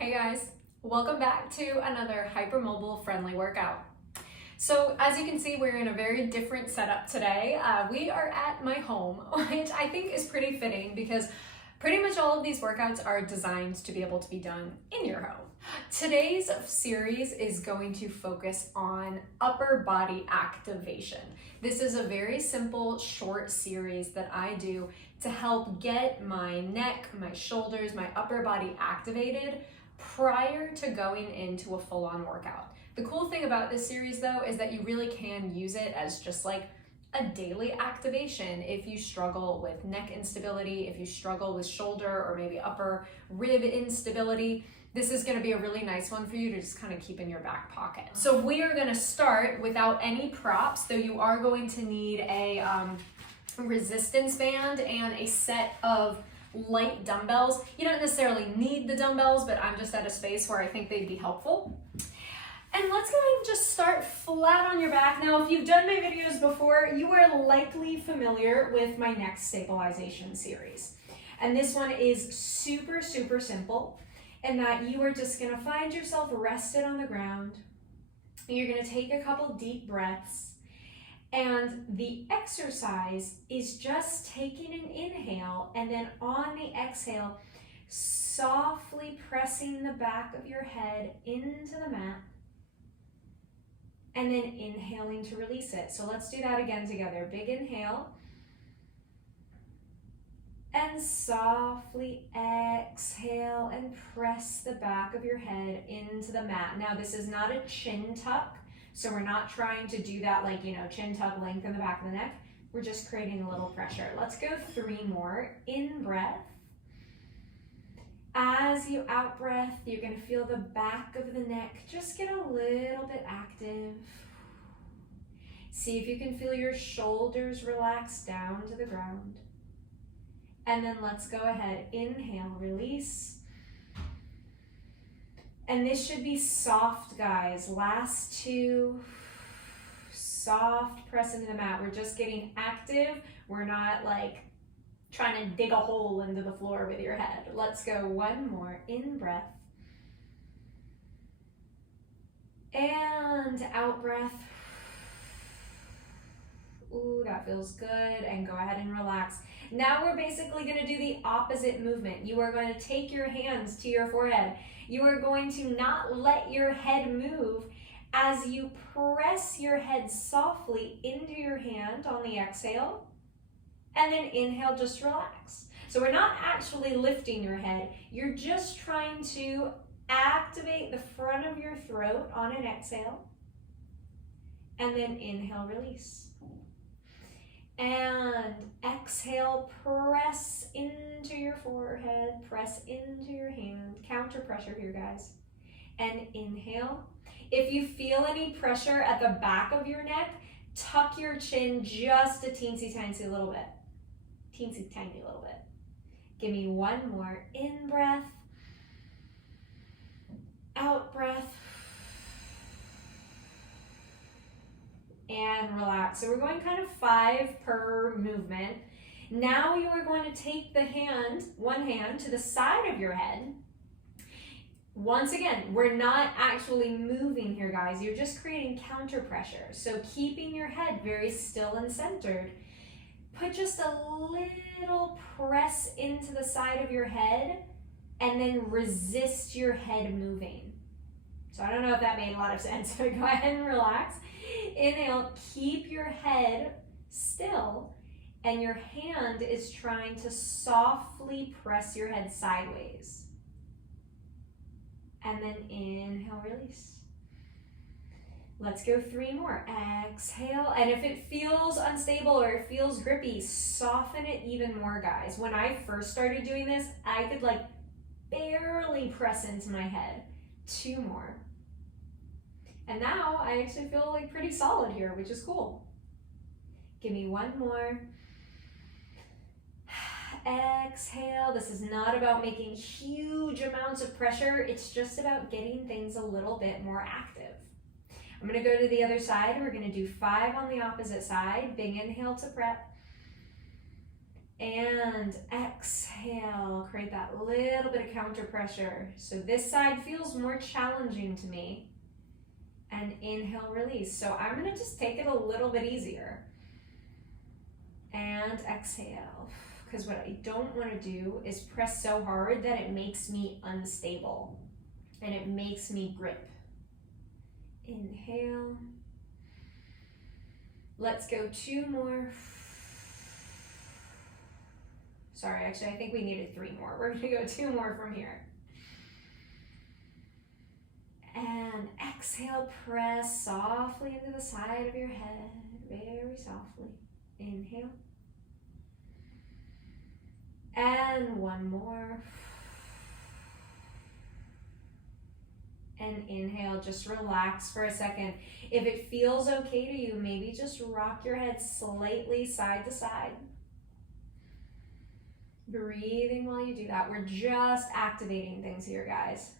Hey guys, welcome back to another Hypermobile Friendly Workout. So as you can see, we're in a very different setup today. We are at my home, which I think is pretty fitting because pretty much all of these workouts are designed to be able to be done in your home. Today's series is going to focus on upper body activation. This is a very simple, short series that I do to help get my neck, my shoulders, my upper body activated prior to going into a full-on workout. The cool thing about this series though is that you really can use it as just like a daily activation if you struggle with neck instability, if you struggle with shoulder or maybe upper rib instability. This is going to be a really nice one for you to just kind of keep in your back pocket. So we are going to start without any props, though you are going to need a resistance band and a set of light dumbbells. You don't necessarily need the dumbbells, but I'm just at a space where I think they'd be helpful. And let's go ahead and just start flat on your back. Now, if you've done my videos before, you are likely familiar with my neck stabilization series. And this one is super, super simple in that you are just gonna find yourself rested on the ground. You're gonna take a couple deep breaths. And the exercise is just taking an inhale and then on the exhale, softly pressing the back of your head into the mat and then inhaling to release it. So let's do that again together. Big inhale and softly exhale and press the back of your head into the mat. Now this is not a chin tuck. So we're not trying to do that like, chin tuck, lengthen the back of the neck. We're just creating a little pressure. Let's go 3 more. In breath. As you out breath, you're gonna feel the back of the neck just get a little bit active. See if you can feel your shoulders relax down to the ground. And then let's go ahead. Inhale, release. And this should be soft, guys. Last 2, soft press into the mat. We're just getting active. We're not like trying to dig a hole into the floor with your head. Let's go 1 more. In breath. And out breath. Ooh, that feels good. And go ahead and relax. Now we're basically gonna do the opposite movement. You are going to take your hands to your forehead. You are going to not let your head move as you press your head softly into your hand on the exhale, and then inhale, just relax. So we're not actually lifting your head. You're just trying to activate the front of your throat on an exhale, and then inhale, release. And exhale, press into your forehead, press into your hand. Counter pressure here, guys. And inhale. If you feel any pressure at the back of your neck, tuck your chin just a teensy tiny little bit. Teensy tiny little bit. Give me 1 more. In breath. Out breath. And relax. So we're going kind of 5 per movement. Now you are going to take the one hand to the side of your head. Once again, we're not actually moving here, guys. You're just creating counter pressure. So keeping your head very still and centered. Put just a little press into the side of your head and then resist your head moving. So I don't know if that made a lot of sense, but go ahead and relax. Inhale, keep your head still, and your hand is trying to softly press your head sideways. And then inhale, release. Let's go 3 more. Exhale, and if it feels unstable or it feels grippy, soften it even more, guys. When I first started doing this, I could like barely press into my head. 2 more. And now I actually feel like pretty solid here, which is cool. Give me 1 more. Exhale. This is not about making huge amounts of pressure. It's just about getting things a little bit more active. I'm gonna go to the other side. We're gonna do 5 on the opposite side. Big inhale to prep. And exhale. Create that that little bit of counter pressure. So this side feels more challenging to me. And inhale, release. So I'm gonna just take it a little bit easier. And exhale. Because what I don't wanna do is press so hard that it makes me unstable and it makes me grip. Inhale. Let's go 2 more. Sorry, actually, I think we needed 3 more. We're gonna go 2 more from here. And exhale, press softly into the side of your head, very softly. Inhale. And 1 more. And inhale, just relax for a second. If it feels okay to you, maybe just rock your head slightly side to side. Breathing while you do that. We're just activating things here, guys.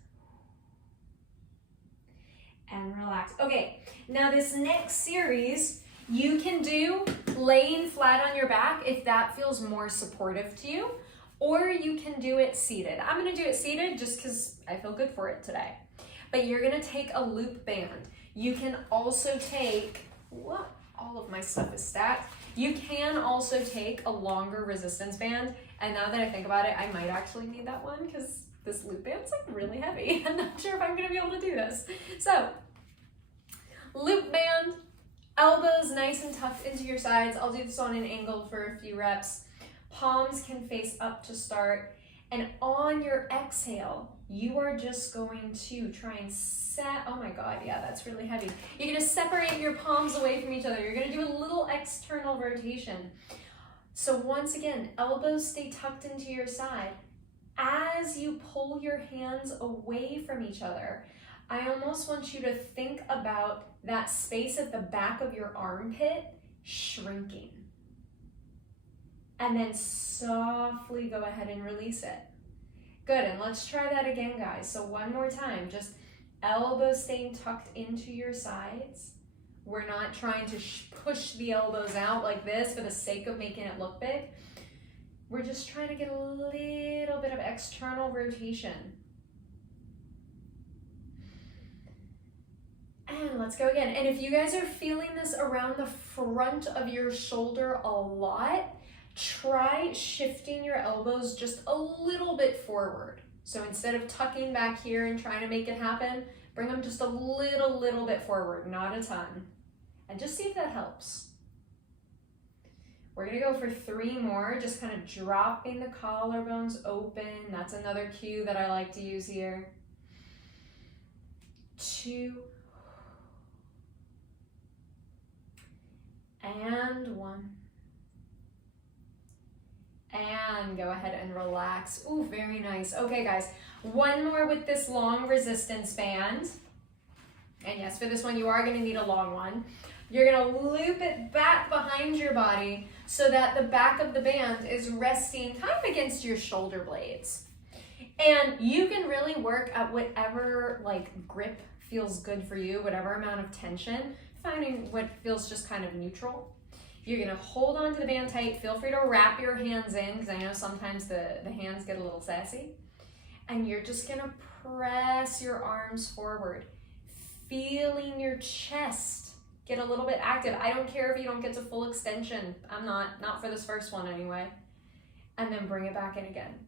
And relax. Okay, now this next series, you can do laying flat on your back if that feels more supportive to you, or you can do it seated. I'm gonna do it seated just because I feel good for it today. But you're gonna take a loop band. You can also take, what? All of my stuff is stacked. You can also take a longer resistance band. And now that I think about it, I might actually need that one because this loop band's like really heavy. I'm not sure if I'm gonna be able to do this. So, loop band, elbows nice and tucked into your sides. I'll do this on an angle for a few reps. Palms can face up to start. And on your exhale, you are just going to try and oh my God, yeah, that's really heavy. You're gonna separate your palms away from each other. You're gonna do a little external rotation. So once again, elbows stay tucked into your side. As you pull your hands away from each other, I almost want you to think about that space at the back of your armpit shrinking. And then softly go ahead and release it. Good, and let's try that again, guys. So 1 more time, just elbows staying tucked into your sides. We're not trying to push the elbows out like this for the sake of making it look big. We're just trying to get a little bit of external rotation. And let's go again. And if you guys are feeling this around the front of your shoulder a lot, try shifting your elbows just a little bit forward. So instead of tucking back here and trying to make it happen, bring them just a little bit forward, not a ton. And just see if that helps. We're gonna go for 3 more, just kind of dropping the collarbones open. That's another cue that I like to use here. 2. And 1. And go ahead and relax. Ooh, very nice. Okay, guys, 1 more with this long resistance band. And yes, for this one, you are gonna need a long one. You're gonna loop it back behind your body so that the back of the band is resting kind of against your shoulder blades. And you can really work at whatever like grip feels good for you, whatever amount of tension, finding what feels just kind of neutral. You're gonna hold on to the band tight. Feel free to wrap your hands in because I know sometimes the hands get a little sassy. And you're just gonna press your arms forward, feeling your chest get a little bit active. I don't care if you don't get to full extension. I'm not for this first one anyway. And then bring it back in again.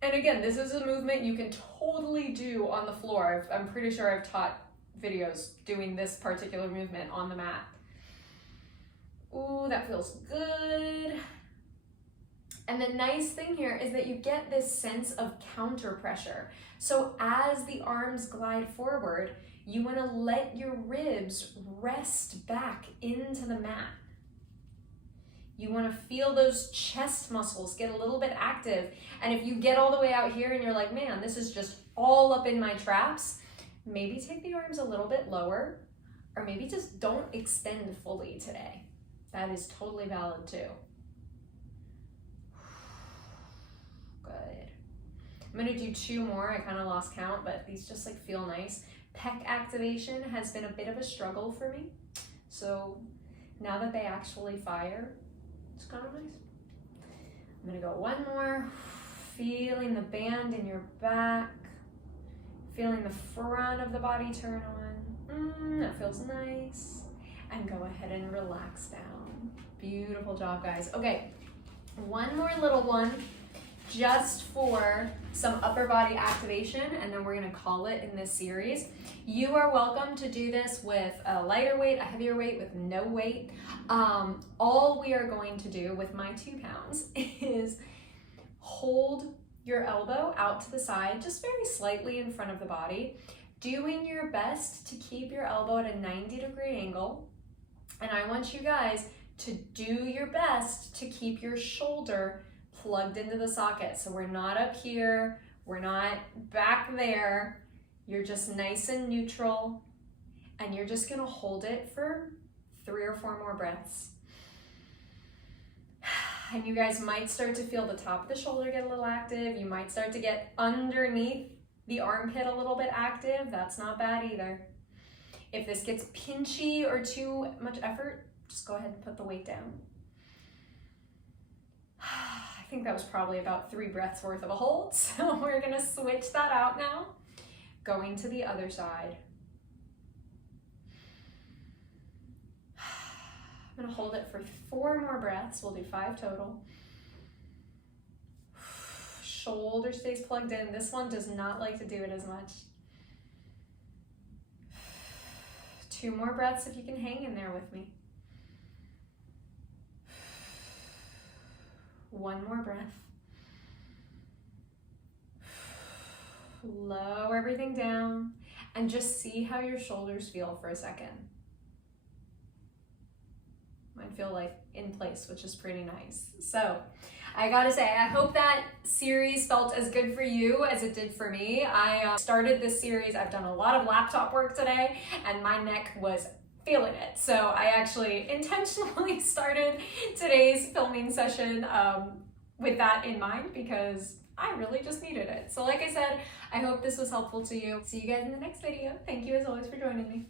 And again, this is a movement you can totally do on the floor. I'm pretty sure I've taught videos doing this particular movement on the mat. Ooh, that feels good. And the nice thing here is that you get this sense of counter pressure. So as the arms glide forward, you want to let your ribs rest back into the mat. You want to feel those chest muscles get a little bit active. And if you get all the way out here and you're like, man, this is just all up in my traps, maybe take the arms a little bit lower, or maybe just don't extend fully today. That is totally valid too. Good. I'm gonna do 2 more. I kind of lost count, but these just like feel nice. Pec activation has been a bit of a struggle for me. So now that they actually fire, it's kind of nice. I'm gonna go 1 more. feeling the band in your back, feeling the front of the body turn on. That feels nice. And go ahead and relax down. Beautiful job, guys. Okay, one more little one just for some upper body activation, and then we're gonna call it in this series. You are welcome to do this with a lighter weight, a heavier weight, with no weight. All we are going to do with my 2 pounds is hold your elbow out to the side, just very slightly in front of the body, doing your best to keep your elbow at a 90-degree angle. And I want you guys to do your best to keep your shoulder plugged into the socket. So we're not up here, we're not back there. You're just nice and neutral, and you're just gonna hold it for 3 or 4 more breaths. And you guys might start to feel the top of the shoulder get a little active. You might start to get underneath the armpit a little bit active. That's not bad either. If this gets pinchy or too much effort, just go ahead and put the weight down. I think that was probably about 3 breaths worth of a hold. So we're gonna switch that out now. Going to the other side. I'm gonna hold it for 4 more breaths. We'll do 5 total. Shoulder stays plugged in. This one does not like to do it as much. 2 more breaths if you can hang in there with me. 1 more breath. Lower everything down and just see how your shoulders feel for a second. Mine feel like in place, which is pretty nice. So I gotta say, I hope that series felt as good for you as it did for me. I started this series, I've done a lot of laptop work today, and my neck was feeling it. So I actually intentionally started today's filming session with that in mind, because I really just needed it. So like I said, I hope this was helpful to you. See you guys in the next video. Thank you as always for joining me.